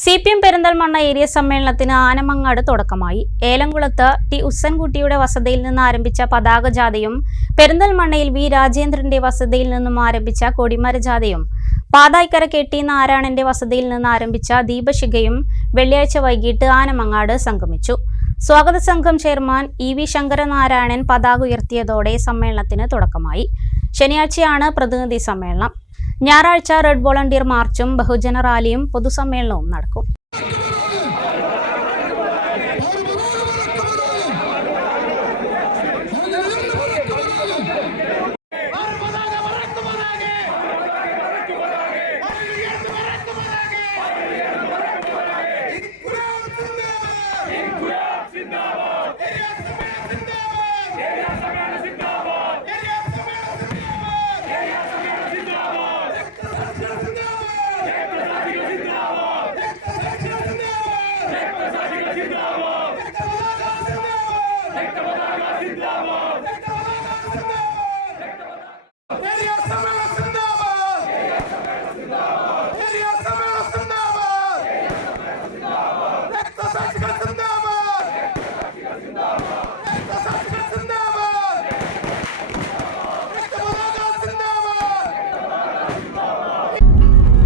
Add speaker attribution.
Speaker 1: C P M Perinthalmanna area സമ്മേളനത്തിന് ആനമങ്ങാട് തുടക്കമായി. ഏലംകുളത്ത് T ഉസ്സൻകുട്ടിയുടെ വസതിയിൽ നിന്ന് ആരംഭിച്ച പതാക ജാഥയും പെരിന്തൽമണ്ണയിൽ വി രാജേന്ദ്രന്റെ വസതിയിൽ നിന്നും ആരംഭിച്ച കൊടിമര ജാഥയും പാതായ്ക്കര കെ ടി നാരായണന്റെ വസതിയിൽ നിന്ന് ആരംഭിച്ച ദീപശിഖയും വെള്ളിയാഴ്ച വൈകിട്ട് ആനമങ്ങാട് സംഗമിച്ചു. സ്വാഗത സംഘം ചെയർമാൻ ഇ വി ശങ്കരനാരായണൻ പതാക ഉയർത്തിയതോടെ സമ്മേളനത്തിന് തുടക്കമായി. ശനിയാഴ്ചയാണ് പ്രതിനിധി സമ്മേളനം. ഞായറാഴ്ച റെഡ് വോളണ്ടിയർ മാർച്ചും ബഹുജന റാലിയും പൊതുസമ്മേളനവും നടക്കും.